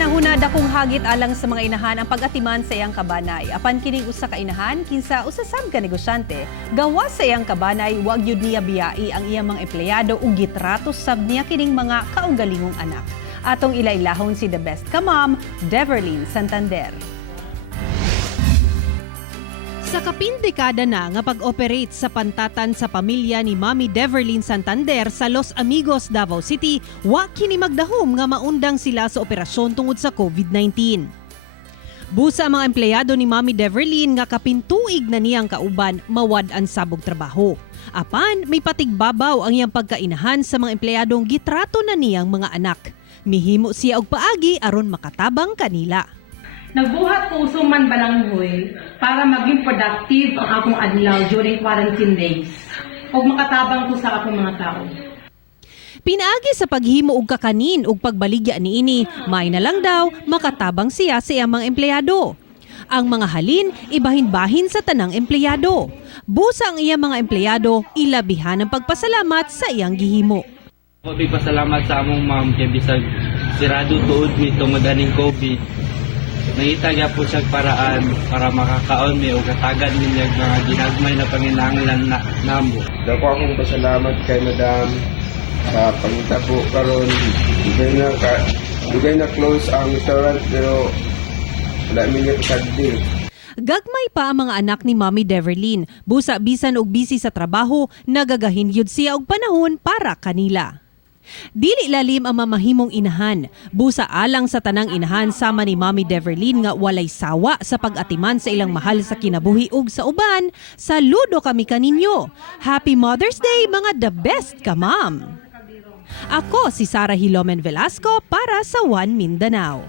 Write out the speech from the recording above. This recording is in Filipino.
panahon na dakong hagit alang sa mga inahan ang pag-atiman sa iyang kabanay. Apan kining usa ka inahan kinsa usasab ka negosyante, gawas sa iyang kabanay wag yud niya biyai ang iyang mga empleyado ug gitrato sab niya kining mga kaugalingong anak. Atong ilailahon si The Best Ka Mom, Deverlyn Santander. Sa kapindekada na nga pag-operate sa pantatan sa pamilya ni Mami Deverlyn Santander sa Los Amigos, Davao City, wa kini magdahom nga maundang sila sa operasyon tungod sa COVID-19. Busa ang mga empleyado ni Mami Deverlyn nga kapintuig na niyang kauban mawad ang sabog trabaho. Apan may patigbabaw ang iyang pagkainahan sa mga empleyadong gitrato na niyang mga anak. Mihimo siya og paagi aron makatabang kanila. Nagbuhat ko usuman balanghoy para maging productive ang akong adlaw during quarantine days o makatabang ko sa akong mga tao. Pinaagi sa paghimo og kakanin ug pagbaligya niini, may na lang daw makatabang siya sa iyang mga empleyado. Ang mga halin ibahin-bahin sa tanang empleyado. Busa ang iyang mga empleyado ilabihan ang pagpasalamat sa iyang gihimo. Pasalamat sa among ma'am kay bisag sirado tuod mi tungod aning COVID. Nangita niya po siya paraan para makakaon mi o katagan niya mga ginagmay na panginahanglan na namo. Dako akong pasalamat kay Madam sa pangita po karon dugay na close ang restaurant pero wala mi niya pasagdi. Gagmay pa ang mga anak ni Mami Deverlyn. Busa bisan og busy sa trabaho, nagagahin yun siya og panahon para kanila. Dili lalim ang mamahimong inahan. Busa alang sa tanang inahan sama ni Mami Deverlyn nga walay sawa sa pag-atiman sa ilang mahal sa kinabuhi ug sa uban. Saludo kami kaninyo. Happy Mother's Day mga The Best Ka Mom. Ako si Sarah Hilomen Velasco para sa One Mindanao.